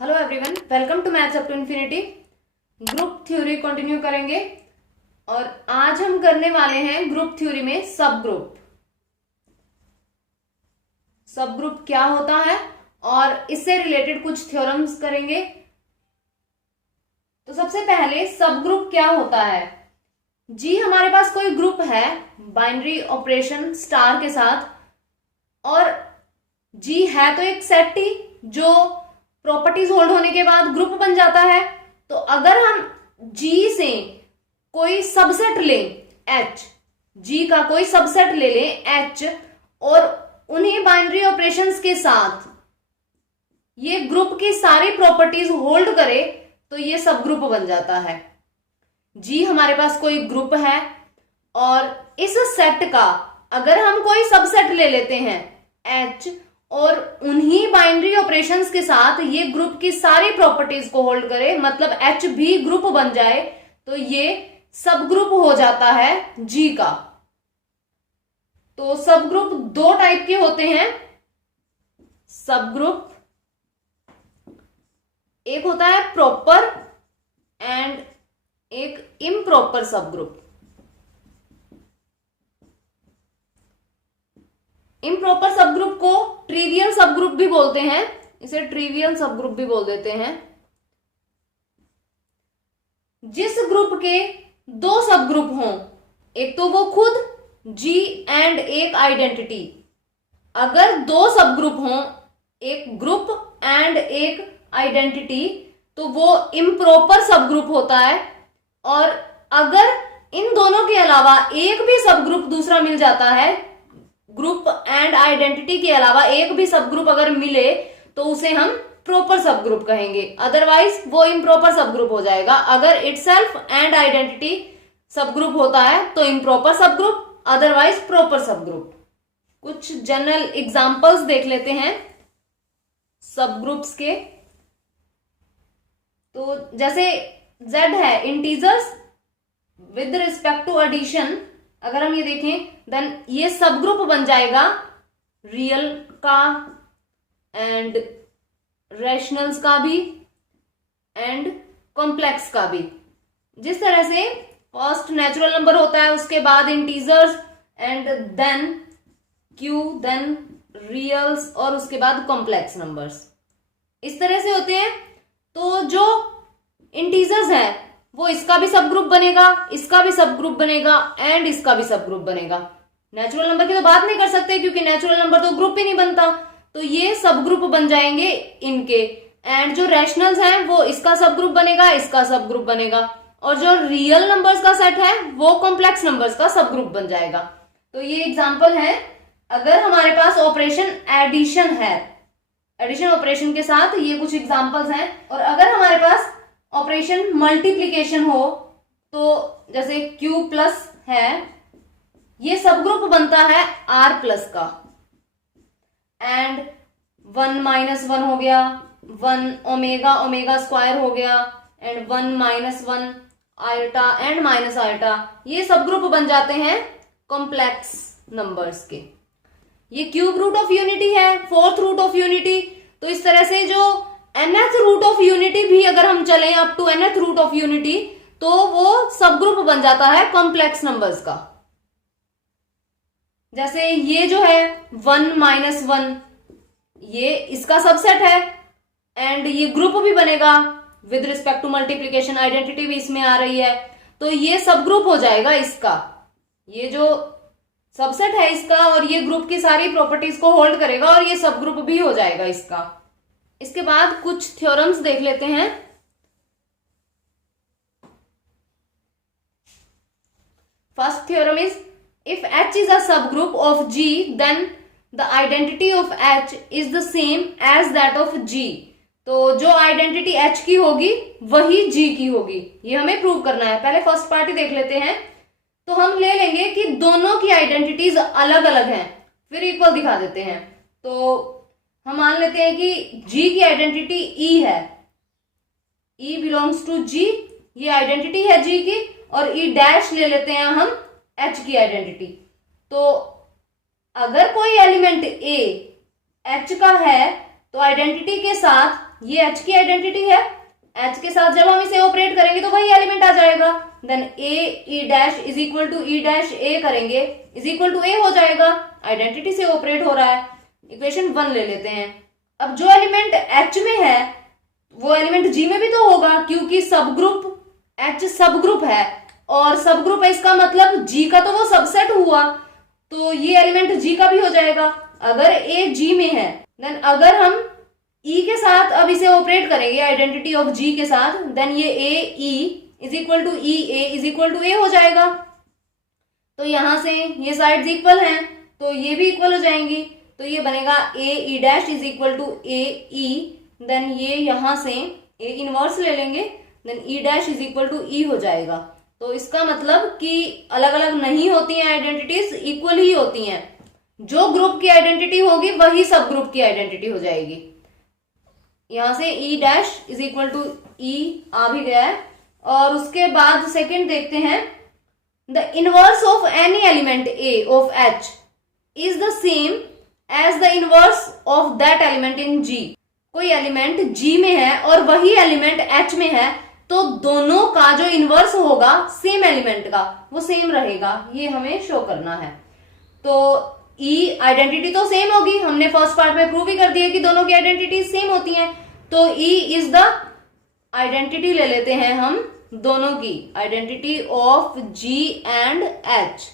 Hello everyone, welcome to maths up to infinity. Group theory continue करेंगे और आज हम करने वाले हैं ग्रुप थ्योरी में सब ग्रुप। सब ग्रुप क्या होता है और इससे रिलेटेड कुछ थ्योरम्स करेंगे। तो सबसे पहले सब ग्रुप क्या होता है। जी हमारे पास कोई ग्रुप है बाइनरी ऑपरेशन स्टार के साथ, और जी है तो एक सेट ही जो प्रॉपर्टीज होल्ड होने के बाद ग्रुप बन जाता है। तो अगर हम जी से कोई सबसेट लें एच, जी का कोई सबसेट ले लें एच, और उन्हीं बाइनरी ऑपरेशंस के साथ ये ग्रुप की सारी प्रॉपर्टीज होल्ड करे तो ये सब ग्रुप बन जाता है। जी हमारे पास कोई ग्रुप है और इस सेट का अगर हम कोई सबसेट ले लेते हैं एच और उन्हीं बाइनरी ऑपरेशंस के साथ ये ग्रुप की सारी प्रॉपर्टीज को होल्ड करे, मतलब एच भी ग्रुप बन जाए, तो ये सब ग्रुप हो जाता है जी का। तो सब ग्रुप दो टाइप के होते हैं। सब ग्रुप एक होता है प्रॉपर एंड एक इम्प्रॉपर सब ग्रुप। इम्प्रॉपर सब ग्रुप को ट्रिवियल सब ग्रुप भी बोलते हैं, इसे ट्रिवियल सब ग्रुप भी बोल देते हैं। जिस ग्रुप के दो सब ग्रुप हों, एक तो वो खुद जी एंड एक आइडेंटिटी। अगर दो सब ग्रुप हों, एक ग्रुप एंड एक आइडेंटिटी, तो वो इम्प्रॉपर सब ग्रुप होता है। और अगर इन दोनों के अलावा एक भी सब ग्रुप दूसरा मिल जाता है, ग्रुप एंड आइडेंटिटी के अलावा एक भी सब ग्रुप अगर मिले, तो उसे हम प्रॉपर सब ग्रुप कहेंगे, अदरवाइज वो इम्प्रॉपर सब ग्रुप हो जाएगा। अगर इटसेल्फ एंड आइडेंटिटी सब ग्रुप होता है तो इम्प्रॉपर सब ग्रुप, अदरवाइज प्रॉपर सब ग्रुप। कुछ जनरल एग्जांपल्स देख लेते हैं सब ग्रुप्स के। तो जैसे z है integers with respect to addition, अगर हम ये देखें देन ये सब ग्रुप बन जाएगा रियल का एंड रैशनल्स का भी एंड कॉम्प्लेक्स का भी। जिस तरह से फर्स्ट नेचुरल नंबर होता है, उसके बाद integers and then Q, then reals और उसके बाद कॉम्प्लेक्स नंबर्स, इस तरह से होते हैं। तो जो इंटीजर्स है वो इसका भी सब ग्रुप बनेगा, इसका भी सब ग्रुप बनेगा एंड इसका भी सब ग्रुप बनेगा। नेचुरल नंबर की तो बात नहीं कर सकते क्योंकि नेचुरल नंबर तो ग्रुप ही नहीं बनता, तो ये सब ग्रुप बन जाएंगे इनके। एंड जो रैशनल्स हैं वो इसका सब ग्रुप बनेगा, इसका सब ग्रुप बनेगा, और जो रियल नंबर्स का सेट है वो कॉम्प्लेक्स नंबर्स का सब ग्रुप बन जाएगा। तो ये एग्जाम्पल है। अगर हमारे पास ऑपरेशन एडिशन है, एडिशन ऑपरेशन के साथ ये कुछ एग्जाम्पल्स हैं। और अगर हमारे पास ऑपरेशन मल्टीप्लीकेशन हो, तो जैसे क्यू प्लस है, ये सब ग्रुप बनता है आर प्लस का। एंड 1 - 1 हो गया, 1 ओमेगा ओमेगा स्क्वायर हो गया, and 1 - 1 eta and minus eta, ये सब ग्रुप बन जाते हैं कॉम्प्लेक्स नंबर्स के। ये क्यूब रूट ऑफ यूनिटी है, फोर्थ रूट ऑफ यूनिटी। तो इस तरह से जो nth रूट ऑफ यूनिटी भी अगर हम चलें up to nth root of unity, तो वो सब ग्रुप बन जाता है कॉम्प्लेक्स नंबर्स का। जैसे ये जो है 1 - 1, ये इसका सबसेट है एंड ये ग्रुप भी बनेगा with respect to multiplication, identity भी इसमें आ रही है, तो ये सब ग्रुप हो जाएगा इसका। ये जो सबसेट है इसका और ये ग्रुप की सारी प्रॉपर्टीज को होल्ड करेगा और ये सब ग्रुप भी हो जाएगा इसका। इसके बाद कुछ थ्योरम्स देख लेते हैं। First theorem is if H is a subgroup of G then the identity of H is the same as that of G। तो जो आइडेंटिटी H की होगी वही G की होगी, ये हमें प्रूव करना है। पहले फर्स्ट पार्टी देख लेते हैं। तो हम ले लेंगे कि दोनों की आइडेंटिटीज अलग अलग हैं, फिर इक्वल दिखा देते हैं। तो हम मान लेते हैं कि G की आइडेंटिटी E है, E बिलोंग्स टू G, ये आइडेंटिटी है G की, और ई डैश ले लेते हैं हम एच की आइडेंटिटी। तो अगर कोई एलिमेंट ए एच का है तो आइडेंटिटी के साथ, ये एच की आइडेंटिटी है, एच के साथ जब हम इसे ऑपरेट करेंगे तो वही एलिमेंट आ जाएगा। Then A E dash is equal to E dash A करेंगे, इज इक्वल टू ए हो जाएगा, आइडेंटिटी से ऑपरेट हो रहा है। इक्वेशन 1 ले लेते हैं। अब जो एलिमेंट एच में है वो एलिमेंट जी में भी तो होगा, क्योंकि सब ग्रुप एच सब ग्रुप है और सब ग्रुप है, इसका मतलब जी का तो वो सबसेट हुआ, तो ये एलिमेंट जी का भी हो जाएगा अगर ए जी में है। देन अगर हम ई के साथ अब इसे ऑपरेट करेंगे आइडेंटिटी ऑफ जी के साथ, देन ये A E is equal to E A is equal to A हो जाएगा। तो यहां से ये साइड्स इक्वल हैं तो ये भी इक्वल हो जाएंगी, तो ये बनेगा A E dash is equal to A E. Then ये यहां से ए इनवर्स ले लेंगे, then E dash is equal to E हो जाएगा। तो इसका मतलब कि अलग अलग नहीं होती हैं आइडेंटिटीज, इक्वल ही होती हैं। जो ग्रुप की आइडेंटिटी होगी वही सब ग्रुप की आइडेंटिटी हो जाएगी। यहां से E dash is equal to E आ भी गया है। और उसके बाद सेकंड देखते हैं, the inverse of any element A of H is the same as the inverse of that element in G. कोई एलिमेंट जी में है और वही एलिमेंट एच में है तो दोनों का जो इनवर्स होगा सेम एलिमेंट का वो सेम रहेगा, ये हमें शो करना है। तो ई आइडेंटिटी तो सेम होगी, हमने फर्स्ट पार्ट में प्रूव ही कर दिया कि दोनों की आइडेंटिटी सेम होती हैं। तो ई इज द आइडेंटिटी ले लेते हैं हम दोनों की, identity of G and H,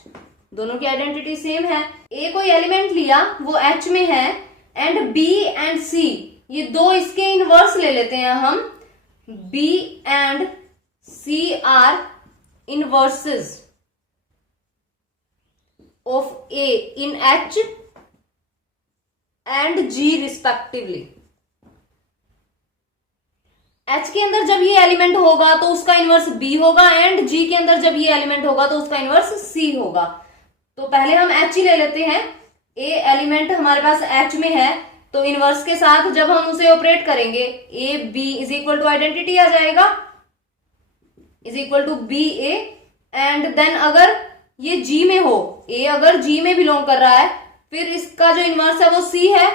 दोनों की आइडेंटिटी सेम है। ए कोई एलिमेंट लिया वो एच में है, एंड बी एंड सी ये दो इसके इनवर्स ले लेते हैं हम, B and C are inverses of A in H and G respectively। H के अंदर जब ये एलिमेंट होगा तो उसका इनवर्स B होगा, एंड G के अंदर जब ये एलिमेंट होगा तो उसका इनवर्स C होगा। तो पहले हम H ही ले लेते हैं। A एलिमेंट हमारे पास H में है तो इनवर्स के साथ जब हम उसे ऑपरेट करेंगे A B is equal to identity आ जाएगा, is equal to B A. And then अगर ये जी में हो, ए अगर जी में बिलोंग कर रहा है, फिर इसका जो इनवर्स है वो सी है,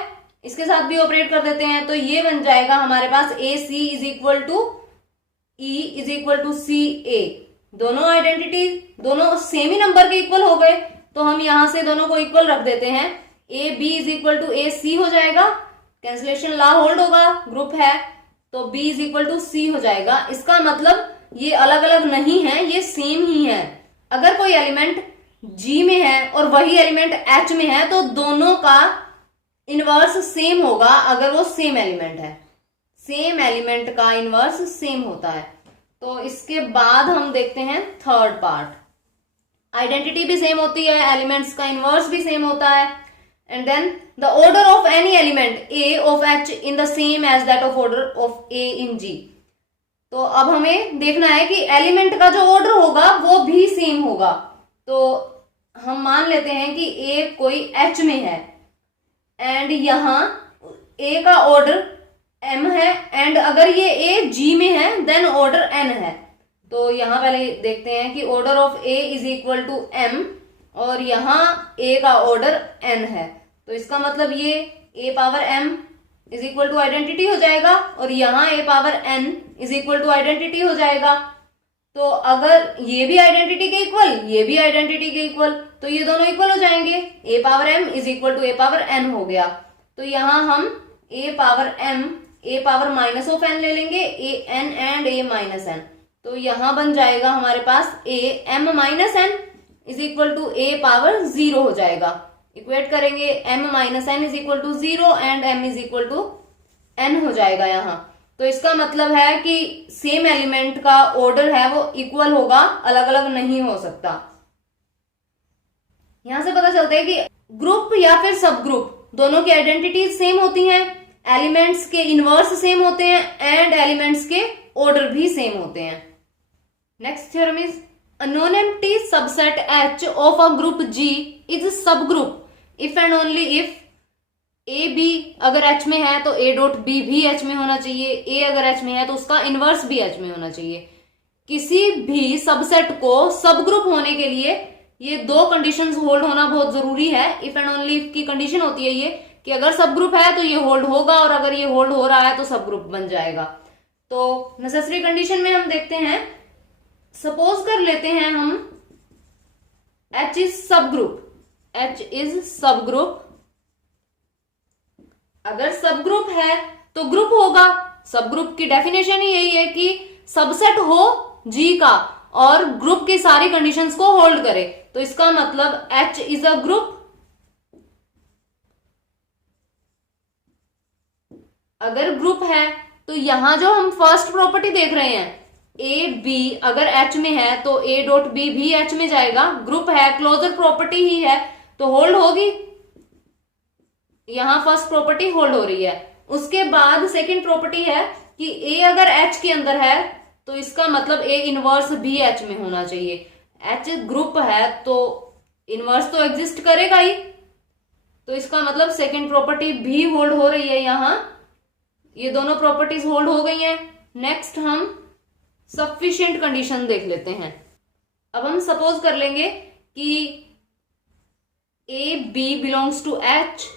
इसके साथ भी ऑपरेट कर देते हैं, तो ये बन जाएगा हमारे पास A C is equal to E is equal to C A. दोनों आइडेंटिटी दोनों सेम ही नंबर के इक्वल हो गए, तो हम यहां से दोनों को इक्वल रख देते हैं। A B is equal to A C हो जाएगा, कैंसिलेशन लॉ होल्ड होगा, ग्रुप है तो B is equal to C हो जाएगा। इसका मतलब ये अलग अलग नहीं है, ये सेम ही है। अगर कोई एलिमेंट जी में है और वही एलिमेंट एच में है तो दोनों का इनवर्स सेम होगा, अगर वो सेम एलिमेंट है, सेम एलिमेंट का इनवर्स सेम होता है। तो इसके बाद हम देखते हैं थर्ड पार्ट। आइडेंटिटी भी सेम होती है, एलिमेंट्स का इनवर्स भी सेम होता है, and then the order of any element A of H in the same as that of order of A in G। तो अब हमें देखना है कि एलिमेंट का जो ऑर्डर होगा वो भी सेम होगा। तो हम मान लेते हैं कि A कोई H में है एंड यहाँ A का ऑर्डर M है, एंड अगर ये A G में है देन ऑर्डर N है। तो यहाँ पहले देखते हैं कि order of A is equal to M और यहाँ A का ऑर्डर N है, तो इसका मतलब ये a power m is equal to identity हो जाएगा और यहाँ a power n is equal to identity हो जाएगा। तो अगर ये भी आइडेंटिटी के इक्वल, ये भी आइडेंटिटी के इक्वल, तो ये दोनों इक्वल हो जाएंगे। a power m is equal to a power n हो गया। तो यहाँ हम a power m a power minus of n ले लेंगे, a n and a minus n। तो यहाँ बन जाएगा हमारे पास a m minus n is equal to a power 0 हो जाएगा। इक्वेट करेंगे m minus n is equal to 0 and m is equal to n हो जाएगा यहाँ। तो इसका मतलब है कि सेम एलिमेंट का ऑर्डर है वो इक्वल होगा, अलग अलग नहीं हो सकता। यहां से पता चलता है कि ग्रुप या फिर सब ग्रुप दोनों की आइडेंटिटीज सेम होती हैं, एलिमेंट्स के इनवर्स सेम होते हैं एंड एलिमेंट्स के ऑर्डर भी सेम होते हैं। Next theorem is a non-empty subset H of a group G is a subgroup if and only if A B अगर H में है तो A डॉट B भी H में होना चाहिए, A अगर H में है तो उसका इनवर्स भी H में होना चाहिए। किसी भी सबसेट को सब ग्रुप होने के लिए ये दो कंडीशंस होल्ड होना बहुत जरूरी है। इफ एंड ओनली इफ की कंडीशन होती है ये कि अगर सब ग्रुप है तो ये होल्ड होगा, और अगर ये होल्ड हो रहा है तो सब ग्रुप बन जाएगा। तो नेसेसरी कंडीशन में हम देखते हैं, सपोज कर लेते हैं हम H इज सब ग्रुप, H इज सब ग्रुप। अगर सब ग्रुप है तो ग्रुप होगा। सब ग्रुप की डेफिनेशन ही यही है कि सबसेट हो G का और ग्रुप की सारी कंडीशंस को होल्ड करे। तो इसका मतलब H इज अ ग्रुप। अगर ग्रुप है तो यहां जो हम फर्स्ट प्रॉपर्टी देख रहे हैं ए बी, अगर H में है तो A डॉट बी भी H में जाएगा। ग्रुप है, क्लोजर प्रॉपर्टी ही है तो होल्ड होगी। यहां फर्स्ट प्रॉपर्टी होल्ड हो रही है। उसके बाद सेकंड प्रॉपर्टी है कि A अगर H के अंदर है तो इसका मतलब A इनवर्स भी H में होना चाहिए। H ग्रुप है तो इनवर्स तो एग्जिस्ट करेगा ही, तो इसका मतलब सेकंड प्रॉपर्टी भी होल्ड हो रही है। यहां ये दोनों प्रॉपर्टीज होल्ड हो गई हैं। नेक्स्ट हम सफिशिएंट कंडीशन देख लेते हैं। अब हम सपोज कर लेंगे कि a B belongs to H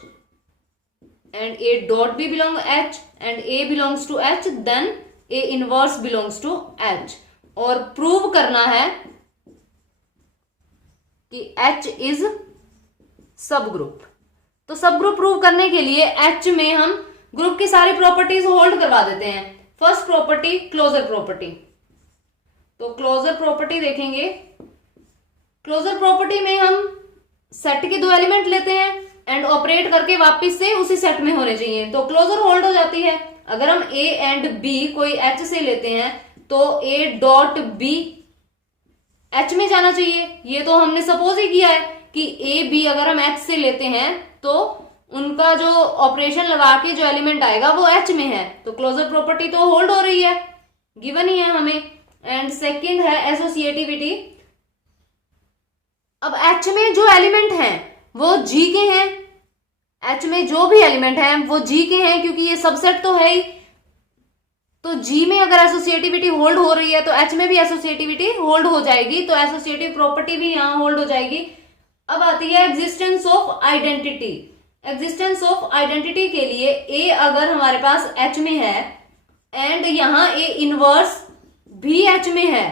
and A dot B belong to H and A belongs to H, then A inverse belongs to H। और प्रूव करना है कि H इज सब ग्रुप। तो सब ग्रुप प्रूव करने के लिए H में हम ग्रुप की सारी प्रॉपर्टीज होल्ड करवा देते हैं। फर्स्ट प्रॉपर्टी क्लोजर प्रॉपर्टी, तो क्लोजर प्रॉपर्टी देखेंगे। क्लोजर प्रॉपर्टी में हम सेट के दो एलिमेंट लेते हैं एंड ऑपरेट करके वापस से उसी सेट में होने चाहिए, तो क्लोजर होल्ड हो जाती है। अगर हम A एंड B कोई H से लेते हैं तो A डॉट B H में जाना चाहिए। ये तो हमने सपोज ही किया है कि A B अगर हम H से लेते हैं तो उनका जो ऑपरेशन लगा के जो एलिमेंट आएगा वो H में है, तो क्लोजर प्रॉपर्टी तो होल्ड हो रही है, गिवन ही है हमें। एंड सेकेंड है एसोसिएटिविटी। अब H में जो एलिमेंट हैं वो G के हैं। H में जो भी एलिमेंट हैं वो G के हैं, क्योंकि ये सबसेट तो है ही। तो G में अगर एसोसिएटिविटी होल्ड हो रही है तो H में भी एसोसिएटिविटी होल्ड हो जाएगी, तो एसोसिएटिव प्रॉपर्टी भी यहां होल्ड हो जाएगी। अब आती है existence of identity. Existence of identity के लिए A अगर हमारे पास H में है एंड यहां A इनवर्स भी H में है,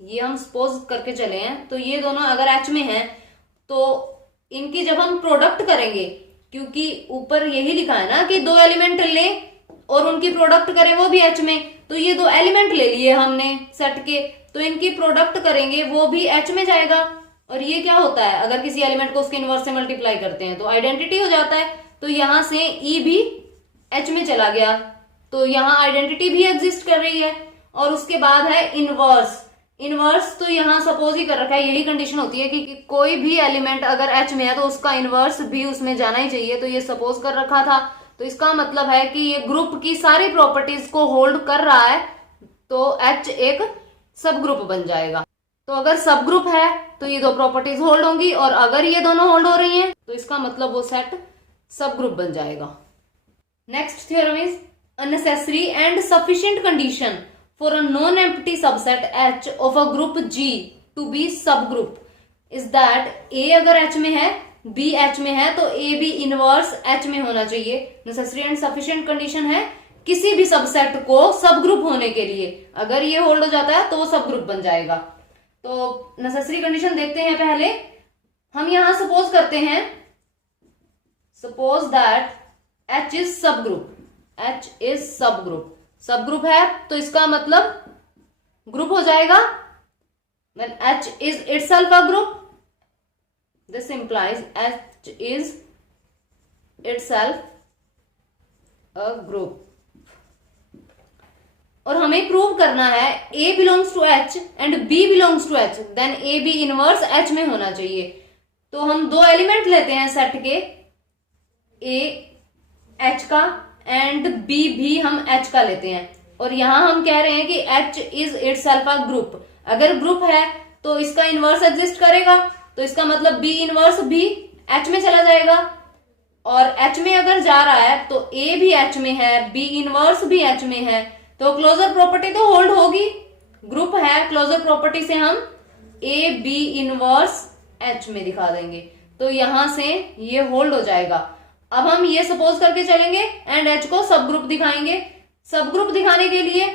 ये हम सपोज करके चले हैं, तो ये दोनों अगर H में हैं तो इनकी जब हम प्रोडक्ट करेंगे, क्योंकि ऊपर यही लिखा है ना कि दो एलिमेंट ले और उनकी प्रोडक्ट करें वो भी H में, तो ये दो एलिमेंट ले लिए हमने सेट के, तो इनकी प्रोडक्ट करेंगे वो भी H में जाएगा। और ये क्या होता है, अगर किसी एलिमेंट को उसके इनवर्स से मल्टीप्लाई करते हैं तो आइडेंटिटी हो जाता है। तो यहां से E भी H में चला गया, तो यहां आइडेंटिटी भी एग्जिस्ट कर रही है। और उसके बाद है इनवर्स। इनवर्स तो यहां सपोज ही कर रखा है, यही कंडीशन होती है कि कोई भी एलिमेंट अगर H में है तो उसका इनवर्स भी उसमें जाना ही चाहिए, तो ये सपोज कर रखा था। तो इसका मतलब है कि ये ग्रुप की सारी प्रॉपर्टीज को होल्ड कर रहा है, तो H एक सब ग्रुप बन जाएगा। तो अगर सब ग्रुप है तो ये दो प्रॉपर्टीज होल्ड होंगी, और अगर ये दोनों होल्ड हो रही हैं तो इसका मतलब वो सेट सब ग्रुप बन जाएगा। Next theorem is a necessary and sufficient condition for a non-empty subset H of a group G to be subgroup is that A अगर H में है, B H में है, तो A B इनवर्स H में होना चाहिए। नेसेसरी एंड सफिशिएंट कंडीशन है किसी भी सबसेट को सब ग्रुप होने के लिए, अगर ये होल्ड हो जाता है तो वो सब ग्रुप बन जाएगा। तो नेसेसरी कंडीशन देखते हैं पहले। हम यहां सपोज करते हैं, सपोज दैट H इज सब ग्रुप, H इज सब ग्रुप। सब ग्रुप है तो इसका मतलब ग्रुप हो जाएगा when H is itself a group, this implies H is itself a group। और हमें प्रूव करना है A belongs to H and B belongs to H, then A B inverse H में होना चाहिए। तो हम दो एलिमेंट लेते हैं सेट के, A H का एंड B भी हम H का लेते हैं, और यहां हम कह रहे हैं कि H is itself a group. अगर ग्रुप है तो इसका इनवर्स एग्जिस्ट करेगा, तो इसका मतलब B इनवर्स भी H में चला जाएगा, और H में अगर जा रहा है तो A भी H में है, B इनवर्स भी H में है, तो क्लोजर प्रॉपर्टी तो होल्ड होगी। ग्रुप है, क्लोजर प्रॉपर्टी से हम ए बी इनवर्स एच में दिखा देंगे, तो यहां से ये होल्ड हो जाएगा। अब हम ये सपोज करके चलेंगे एंड एच को सब ग्रुप दिखाएंगे। सब ग्रुप दिखाने के लिए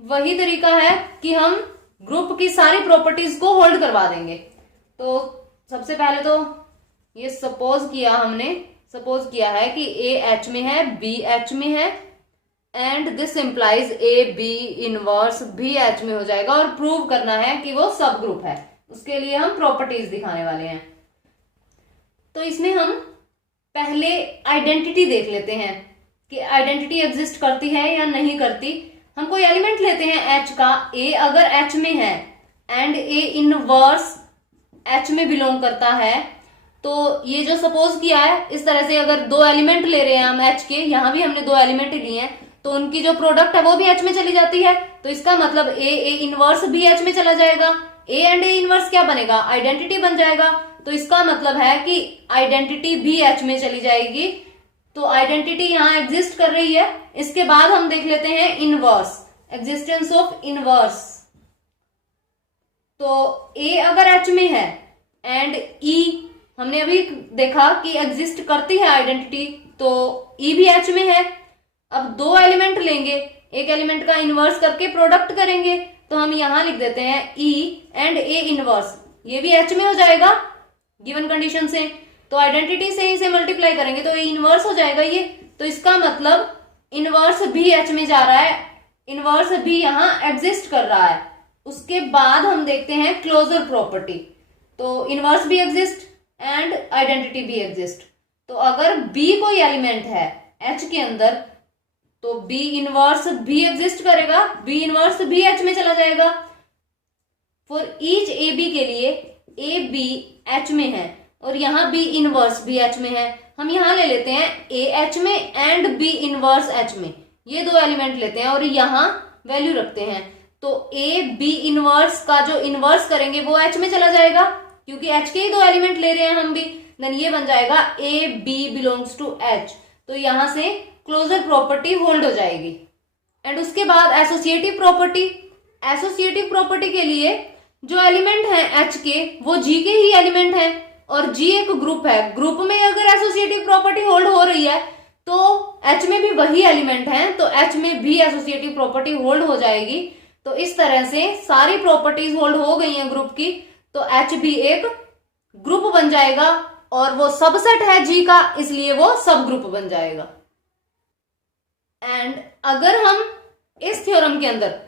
वही तरीका है कि हम ग्रुप की सारी प्रॉपर्टीज को होल्ड करवा देंगे। तो सबसे पहले तो ये सपोज किया है कि ए एच में है, बी एच में है, and this implies A b inverse भी एच में हो जाएगा, और प्रूव करना है कि वो सब ग्रुप है। उसके लिए हम प्रॉपर्टीज दिखाने वाले हैं। तो इसमें हम पहले आइडेंटिटी देख लेते हैं कि आइडेंटिटी एग्जिस्ट करती है या नहीं करती। हम कोई एलिमेंट लेते हैं एच का, ए अगर एच में है एंड ए इनवर्स एच में बिलोंग करता है, तो ये जो सपोज किया है इस तरह से, अगर दो एलिमेंट ले रहे हैं हम एच के, यहां भी हमने दो एलिमेंट लिए हैं, तो उनकी जो प्रोडक्ट है वो भी एच में चली जाती है। तो इसका मतलब ए इनवर्स भी एच में चला जाएगा। ए एंड ए इनवर्स क्या बनेगा, आइडेंटिटी बन जाएगा। तो इसका मतलब है कि आइडेंटिटी भी एच में चली जाएगी। तो आइडेंटिटी यहां एग्जिस्ट कर रही है। इसके बाद हम देख लेते हैं इनवर्स, एग्जिस्टेंस ऑफ इनवर्स। तो ए अगर एच में है एंड ई, हमने अभी देखा कि एग्जिस्ट करती है आइडेंटिटी, तो ई भी एच में है। अब दो एलिमेंट लेंगे, एक एलिमेंट का इनवर्स करके प्रोडक्ट करेंगे, तो हम यहां लिख देते हैं ई एंड ए इनवर्स, ये भी एच में हो जाएगा गिवन कंडीशन से। तो आइडेंटिटी से इसे मल्टीप्लाई करेंगे तो ए इनवर्स हो जाएगा ये। तो इसका मतलब इनवर्स भी एच में जा रहा है, इनवर्स भी यहां एग्जिस्ट कर रहा है। उसके बाद हम देखते हैं क्लोजर प्रॉपर्टी। तो इनवर्स भी एग्जिस्ट एंड आइडेंटिटी भी एग्जिस्ट। तो अगर बी कोई एलिमेंट है एच के अंदर, तो बी इनवर्स भी एग्जिस्ट करेगा, बी इनवर्स भी एच में चला जाएगा। फॉर ईच ए बी के लिए ए बी एच में है और यहां बी इनवर्स भी एच में है। हम यहां ले लेते हैं ए एच में एंड बी इनवर्स एच में, ये दो एलिमेंट लेते हैं और यहां वैल्यू रखते हैं। तो ए बी इनवर्स का जो इनवर्स करेंगे वो एच में चला जाएगा, क्योंकि एच के ही दो एलिमेंट ले रहे हैं हम भी। देन ये बन जाएगा a B belongs to h. तो यहां से क्लोजर प्रॉपर्टी होल्ड हो जाएगी। एंड उसके बाद एसोसिएटिव प्रॉपर्टी। एसोसिएटिव प्रॉपर्टी के लिए जो एलिमेंट है एच के, वो जी के ही एलिमेंट है और जी एक ग्रुप है। ग्रुप में अगर एसोसिएटिव प्रॉपर्टी होल्ड हो रही है तो एच में भी वही एलिमेंट है, तो एच में भी एसोसिएटिव प्रॉपर्टी होल्ड हो जाएगी। तो इस तरह से सारी प्रॉपर्टीज होल्ड हो गई हैं ग्रुप की, तो एच भी एक ग्रुप बन जाएगा और वो सबसेट है जी का, इसलिए वो सब ग्रुप बन जाएगा। एंड अगर हम इस थ्योरम के अंदर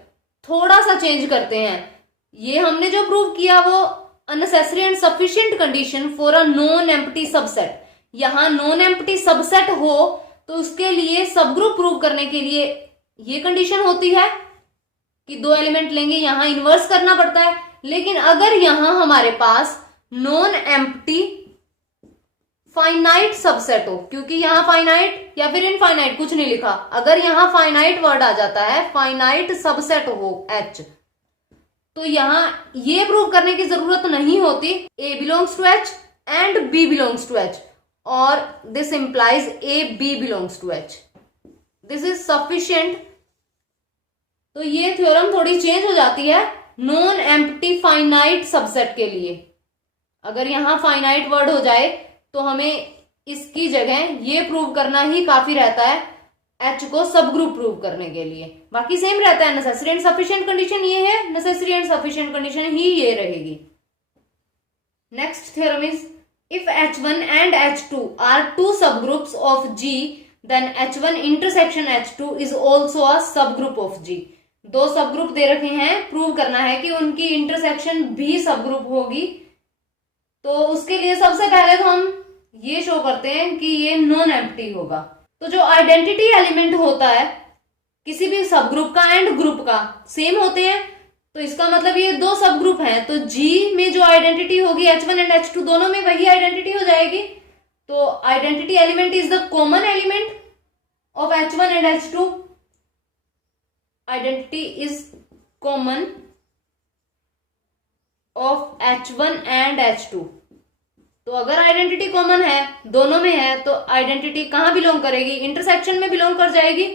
थोड़ा सा चेंज करते हैं, ये हमने जो प्रूव किया वो unnecessary and sufficient condition for a non empty subset. यहां नॉन एम्प्टी सबसेट हो तो उसके लिए सब ग्रुप प्रूव करने के लिए ये कंडीशन होती है कि दो एलिमेंट लेंगे, यहां इनवर्स करना पड़ता है। लेकिन अगर यहां हमारे पास नॉन एम्प्टी फाइनाइट सबसेट हो, क्योंकि यहां फाइनाइट या फिर इनफाइनाइट कुछ नहीं लिखा, अगर यहां फाइनाइट वर्ड आ जाता है, फाइनाइट सबसेट हो एच, तो यहां ये प्रूव करने की जरूरत नहीं होती A belongs to H and B belongs to H, और this implies A B belongs to H, this is sufficient. तो ये थ्योरम थोड़ी चेंज हो जाती है नॉन एम्प्टी फाइनाइट सबसेट के लिए। अगर यहां फाइनाइट वर्ड हो जाए तो हमें इसकी जगह ये प्रूव करना ही काफी रहता है एच को सब ग्रुप प्रूव करने के लिए। बाकी सेम रहता है, नेसेसरी एंड सफिशिएंट कंडीशन ये है, नेसेसरी एंड सफिशिएंट कंडीशन ही ये रहेगी। Next theorem is if H1 and H2 are two subgroups of G, then H1 intersection H2 is also a subgroup of G। दो subgroup दे रखे हैं, prove करना है कि उनकी इंटरसेक्शन भी सबग्रुप होगी। तो उसके लिए सबसे पहले तो हम ये शो करते हैं कि ये नॉन एम्प्टी होगा। तो जो आइडेंटिटी एलिमेंट होता है किसी भी सब ग्रुप का एंड ग्रुप का सेम होते हैं, तो इसका मतलब ये दो सब ग्रुप हैं, तो जी में जो आइडेंटिटी होगी H1 एंड H2 दोनों में वही आइडेंटिटी हो जाएगी। तो identity element is the common element of H1 and H2। Identity is common of H1 and H2। तो अगर आइडेंटिटी कॉमन है, दोनों में है, तो आइडेंटिटी कहां बिलोंग करेगी, इंटरसेक्शन में बिलोंग कर जाएगी।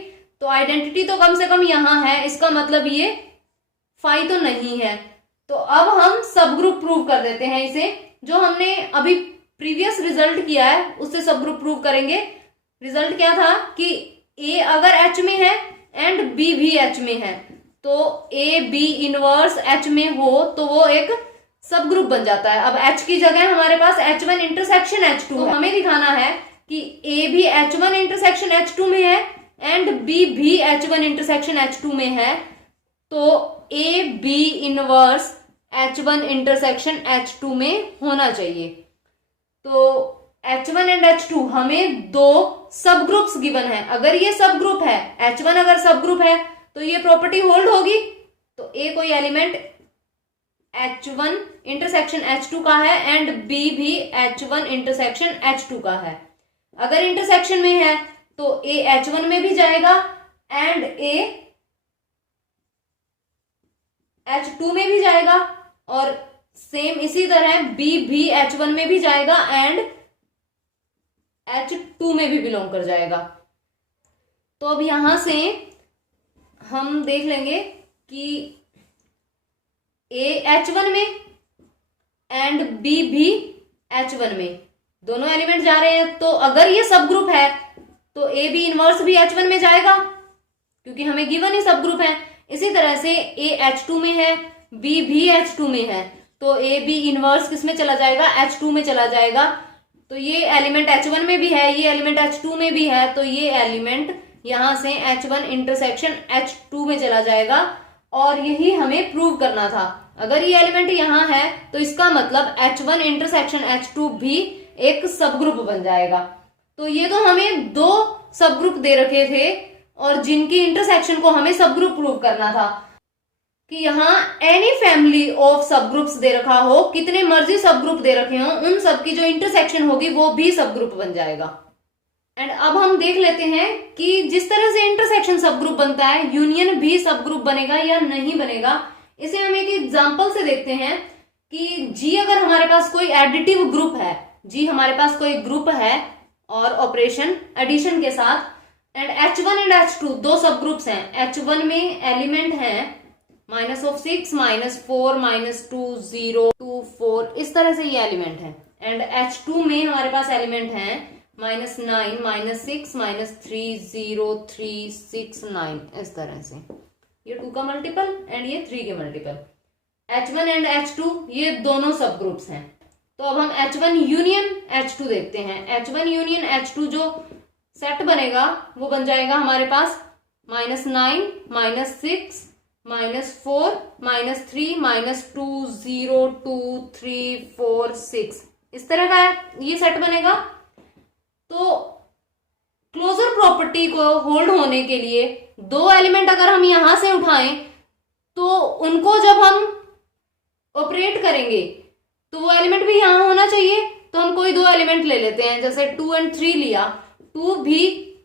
तो आइडेंटिटी तो कम से कम यहां है, इसका मतलब ये फाई तो नहीं है। तो अब हम सब ग्रुप प्रूव कर देते हैं इसे, जो हमने अभी प्रीवियस रिजल्ट किया है उससे सब ग्रुप प्रूव करेंगे। रिजल्ट क्या था कि ए अगर एच में है एंड बी भी एच में है, तो ए बी इनवर्स एच में हो तो वो एक सब ग्रुप बन जाता है। अब एच की जगह हमारे पास H1 इंटरसेक्शन H2 है। हमें दिखाना है कि ए भी H1 इंटरसेक्शन H2 में है एंड बी भी H1 इंटरसेक्शन H2 में है, तो ए b inverse H1 intersection H2 में होना चाहिए। तो H1 एंड H2 हमें दो सब ग्रुप्स गिवन है। अगर ये सब ग्रुप है, H1 अगर सब ग्रुप है तो ये प्रॉपर्टी होल्ड होगी। तो ए कोई एलिमेंट H1 इंटरसेक्शन H2 का है एंड बी भी H1 इंटरसेक्शन H2 का है। अगर इंटरसेक्शन में है तो ए H1 में भी जाएगा एंड ए H2 में भी जाएगा, और सेम इसी तरह बी भी H1 में भी जाएगा एंड H2 में भी बिलोंग कर जाएगा। तो अब यहां से हम देख लेंगे कि ए H1 में एंड बी भी H1 में, दोनों एलिमेंट जा रहे हैं। तो अगर ये सब ग्रुप है तो ए बी इनवर्स भी H1 में जाएगा, क्योंकि हमें गिवन ही सब ग्रुप है। इसी तरह से ए H2 में है, बी भी H2 में है, तो ए बी इनवर्स किस में चला जाएगा, H2 में चला जाएगा। तो ये एलिमेंट H1 में भी है, ये एलिमेंट H2 में भी है, तो ये एलिमेंट यहां से H1 इंटरसेक्शन H2 में चला जाएगा। और यही हमें प्रूव करना था। अगर ये एलिमेंट यहां है तो इसका मतलब H1 इंटरसेक्शन H2 भी एक सब ग्रुप बन जाएगा। तो ये तो हमें दो सब ग्रुप दे रखे थे और जिनकी इंटरसेक्शन को हमें सब ग्रुप प्रूव करना था कि यहाँ एनी फैमिली ऑफ सब ग्रुप्स दे रखा हो, कितने मर्जी सब ग्रुप दे रखे हो, उन सब की जो इंटरसेक्शन होगी वो भी सब ग्रुप बन जाएगा। एंड अब हम देख लेते हैं कि जिस तरह से इंटरसेक्शन सब ग्रुप बनता है, यूनियन भी सब ग्रुप बनेगा या नहीं बनेगा। इसे हम एक एग्जांपल से देखते हैं कि जी अगर हमारे पास कोई एडिटिव ग्रुप है, जी हमारे पास कोई ग्रुप है और ऑपरेशन एडिशन के साथ, एंड H1 एंड H2 दो सब ग्रुप्स हैं। H1 में एलिमेंट है -6, -4, -2, 0, 2, 4, इस तरह से ये एलिमेंट है। एंड H2 में हमारे पास एलिमेंट है -9, -6, -3, 0, 3, 6, 9, इस तरह से। ये 2 का मल्टीपल एंड ये 3 के मल्टीपल। H1 एंड H2 ये दोनों सब ग्रुप्स हैं। तो अब हम H1 यूनियन H2 देखते हैं। H1 यूनियन H2 जो सेट बनेगा वो बन जाएगा हमारे पास -9, -6, -4, -3, -2, 0, 2, 3, 4, 6, इस तरह का ये सेट बनेगा। तो क्लोजर प्रॉपर्टी को होल्ड होने के लिए दो एलिमेंट अगर हम यहां से उठाएं तो उनको जब हम ऑपरेट करेंगे तो वो एलिमेंट भी यहां होना चाहिए। तो हम कोई दो एलिमेंट ले लेते हैं, जैसे 2 और 3 लिया। 2 भी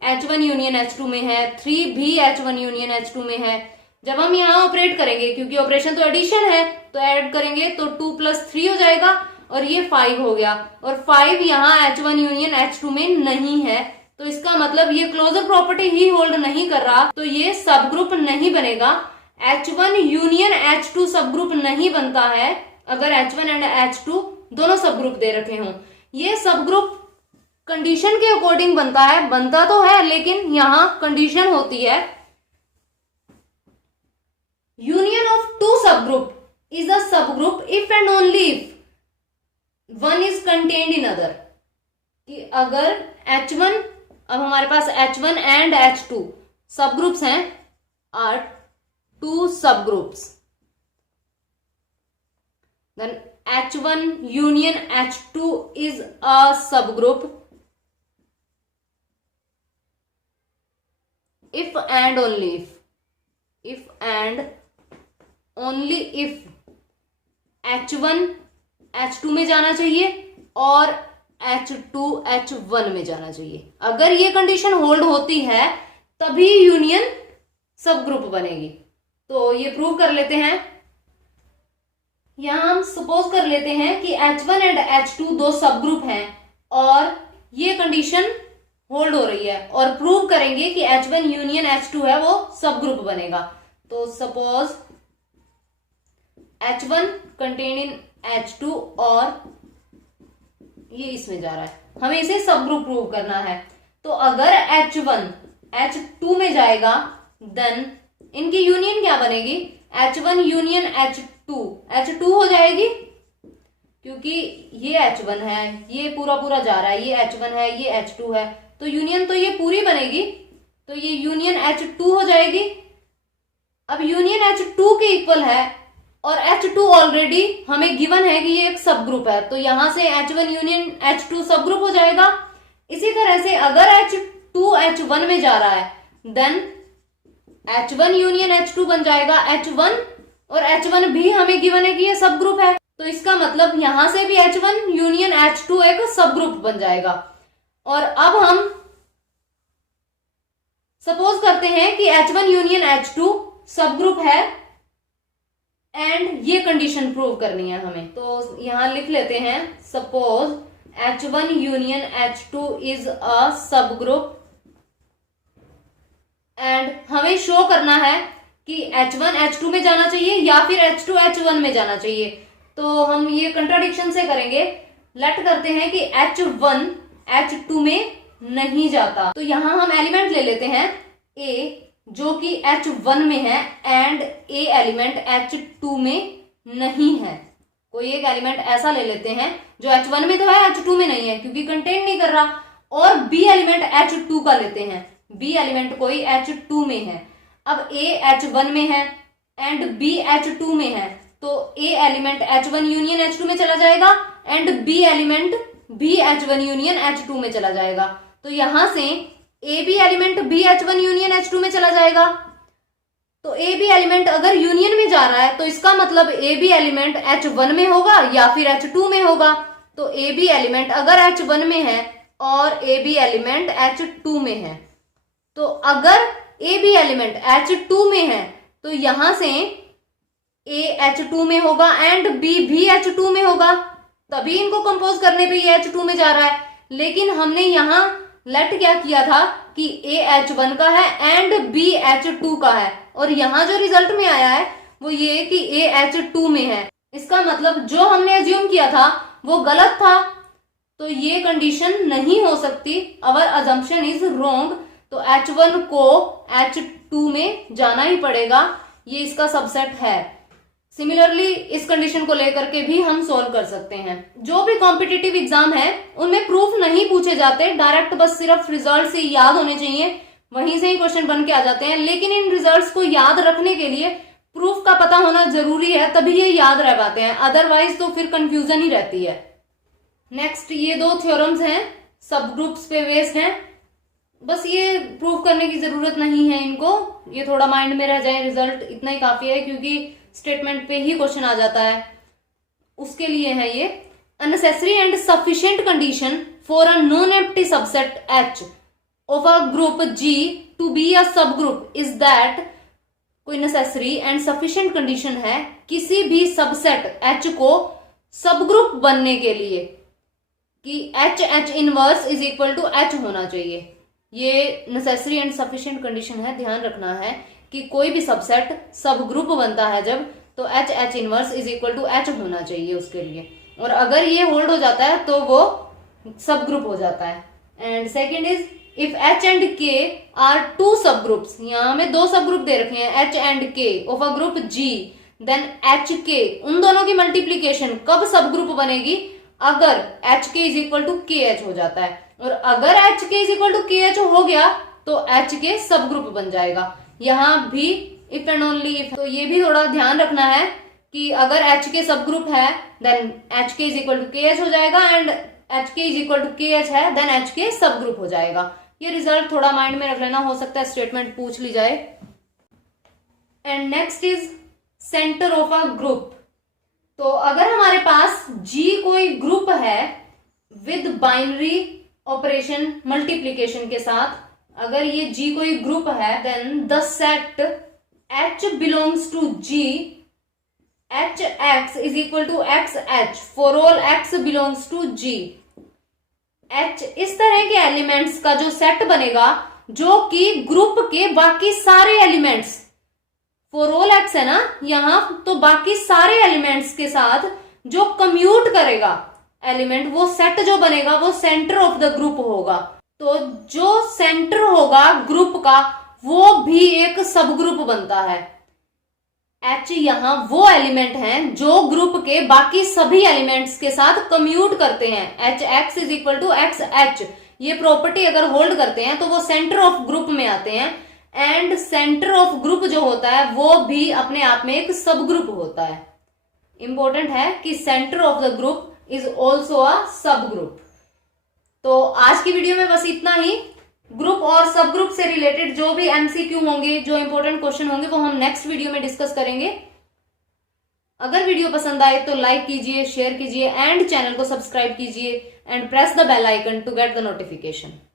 H1 यूनियन H2 में है, 3 भी H1 यूनियन H2 में है। जब हम यहाँ ऑपरेट करेंगे, क्योंकि ऑपरेशन तो एडिशन है, तो ऐड करेंगे तो 2 + 3 हो जाएगा और ये 5 हो गया। और 5 यहाँ H1 यूनियन H2 में नहीं है, तो इसका मतलब ये क्लोजर प्रॉपर्टी ही होल्ड नहीं कर रहा, तो ये सब ग्रुप नहीं बनेगा। H1 यूनियन H2 सब ग्रुप नहीं बनता है अगर H1 एंड H2 दोनों सब ग्रुप दे रखे हों। ये सब ग्रुप कंडीशन के अकॉर्डिंग बनता है, बनता तो है लेकिन यहां कंडीशन होती है यूनियन ऑफ 2 सब ग्रुप इज अ सब group if and only if one is contained in other. कि अगर H1, अब हमारे पास H1 एंड H2 सब ग्रुप्स हैं, are 2 subgroups, then H1 union H2 is a subgroup if and only if H1 H2 में जाना चाहिए और H2 H1 में जाना चाहिए। अगर ये कंडीशन होल्ड होती है तभी यूनियन सब ग्रुप बनेगी। तो ये प्रूव कर लेते हैं। यहां हम सपोज कर लेते हैं कि H1 एंड H2 दो सब ग्रुप हैं और ये कंडीशन होल्ड हो रही है, और प्रूव करेंगे कि H1 यूनियन H2 है वो सब ग्रुप बनेगा। तो suppose H1 contain in H2 और ये इसमें जा रहा है, हमें इसे सब ग्रुप प्रूव करना है। तो अगर H1 H2 में जाएगा देन इनकी यूनियन क्या बनेगी, H1 यूनियन H2, H2 हो जाएगी, क्योंकि ये H1 है, ये पूरा पूरा जा रहा है, ये H1 है, ये H2 है, तो यूनियन तो ये पूरी बनेगी, तो ये यूनियन H2 हो जाएगी। अब यूनियन H2 के इक्वल है और H2 ऑलरेडी हमें गिवन है कि ये एक सब ग्रुप है, तो यहां से H1 यूनियन H2 सब ग्रुप हो जाएगा। इसी तरह से अगर H2 H1 में जा रहा है देन H1 यूनियन H2 बन जाएगा H1, और H1 भी हमें गिवन है कि ये सब ग्रुप है, तो इसका मतलब यहां से भी H1 यूनियन H2 एक सब ग्रुप बन जाएगा। और अब हम सपोज करते हैं कि H1 यूनियन H2 सब ग्रुप है एंड ये कंडीशन प्रूव करनी है हमें, तो यहां लिख लेते हैं suppose H1 union H2 is a सब ग्रुप एंड हमें शो करना है कि H1 H2 में जाना चाहिए या फिर H2 H1 में जाना चाहिए। तो हम ये कंट्राडिक्शन से करेंगे, लेट करते हैं कि H1 H2 में नहीं जाता, तो यहां हम एलिमेंट ले लेते हैं A जो कि H1 में है एंड A एलिमेंट H2 में नहीं है। कोई एक एलिमेंट ऐसा ले लेते हैं जो H1 में तो है H2 में नहीं है क्योंकि कंटेन नहीं कर रहा, और B एलिमेंट H2 का लेते हैं, B एलिमेंट कोई H2 में है। अब A H1 में है एंड B H2 में है, तो A element H1 union H2 में चला जाएगा and B element B H1 union H2 में चला जाएगा। तो यहां से A B element B H1 union H2 में चला जाएगा। तो A B एलिमेंट अगर यूनियन में जा रहा है तो इसका मतलब A B एलिमेंट H1 में होगा या फिर H2 में होगा। तो A B एलिमेंट अगर H1 में है और A B एलिमेंट H2 में है, तो अगर A B एलिमेंट H2 में है तो यहां से A H2 में होगा एंड B भी H2 में होगा, तभी इनको कंपोज करने पे ये H2 में जा रहा है। लेकिन हमने यहां लेट क्या किया था कि A H1 का है एंड B H2 का है, और यहां जो रिजल्ट में आया है वो ये कि A H2 में है। इसका मतलब जो हमने एज्यूम किया था वो गलत था, तो ये कंडीशन नहीं हो सकती, अवर अजम्पशन इज रॉन्ग। तो H1 को H2 में जाना ही पड़ेगा, ये इसका सबसेट है। सिमिलरली इस कंडीशन को लेकर के भी हम सोल्व कर सकते हैं। जो भी कॉम्पिटिटिव एग्जाम है उनमें प्रूफ नहीं पूछे जाते, डायरेक्ट बस सिर्फ रिजल्ट से याद होने चाहिए, वहीं से ही क्वेश्चन बन के आ जाते हैं। लेकिन इन रिजल्ट्स को याद रखने के लिए प्रूफ का पता होना जरूरी है, तभी ये याद रह पाते हैं, अदरवाइज तो फिर कंफ्यूजन ही रहती है। नेक्स्ट ये दो थ्योरम्स हैं, सब ग्रुप्स पे बेस्ड हैं, बस ये प्रूफ करने की जरूरत नहीं है इनको, ये थोड़ा माइंड में रह जाए, रिजल्ट इतना ही काफी है क्योंकि स्टेटमेंट पे ही क्वेश्चन आ जाता है, उसके लिए है ये। A necessary and sufficient condition for a non empty subset H of a group G to be a subgroup is that, कोई नेसेसरी एंड सफिशिएंट कंडीशन है किसी भी सबसेट H को सब ग्रुप बनने के लिए कि H inverse is equal to H होना चाहिए। ये नेसेसरी एंड सफिशिएंट कंडीशन है, ध्यान रखना है कि कोई भी सबसेट सब ग्रुप बनता है जब, तो H inverse is equal to H होना चाहिए उसके लिए, और अगर ये होल्ड हो जाता है तो वो सब ग्रुप हो जाता है। And second is if H and K are two subgroups, यहाँ हमें दो सब ग्रुप दे रखे हैं H and K of a group G, then HK, उन दोनों की मल्टीप्लीकेशन कब सब ग्रुप बनेगी, अगर HK is equal to KH हो जाता है, और अगर HK is equal to KH हो गया तो HK सब ग्रुप बन जाएगा। यहां भी इफ एंड ओनली इफ, तो ये भी थोड़ा ध्यान रखना है कि अगर HK सब ग्रुप है then HK is equal to KH हो जाएगा, and HK is equal to KH है देन HK सब ग्रुप हो जाएगा। ये रिजल्ट थोड़ा माइंड में रख लेना, हो सकता है स्टेटमेंट पूछ ली जाए। And next is centre of a group. तो अगर हमारे पास G कोई ग्रुप है विद बाइनरी ऑपरेशन मल्टीप्लीकेशन के साथ, अगर ये G कोई ग्रुप है then the set H belongs to G HX is equal to XH for all X belongs to G। H इस तरह के एलिमेंट्स का जो सेट बनेगा जो कि ग्रुप के बाकी सारे एलिमेंट्स फॉर ऑल एक्स है ना यहां, तो बाकी सारे एलिमेंट्स के साथ जो कम्यूट करेगा एलिमेंट, वो सेट जो बनेगा वो सेंटर ऑफ द ग्रुप होगा। तो जो सेंटर होगा ग्रुप का वो भी एक सब ग्रुप बनता है। एच यहां वो एलिमेंट हैं जो ग्रुप के बाकी सभी एलिमेंट्स के साथ कम्यूट करते हैं। H x is equal to x h, ये प्रॉपर्टी अगर होल्ड करते हैं तो वो सेंटर ऑफ ग्रुप में आते हैं। एंड सेंटर ऑफ ग्रुप जो होता है वो भी अपने आप में एक सब ग्रुप होता है। इंपॉर्टेंट है कि centre of the group is also a सब ग्रुप। तो आज की वीडियो में बस इतना ही। ग्रुप और सब ग्रुप से रिलेटेड जो भी एमसीक्यू होंगे, जो इंपॉर्टेंट क्वेश्चन होंगे, वो हम नेक्स्ट वीडियो में डिस्कस करेंगे। अगर वीडियो पसंद आए तो लाइक कीजिए, शेयर कीजिए एंड चैनल को सब्सक्राइब कीजिए and press the bell icon to get the notification.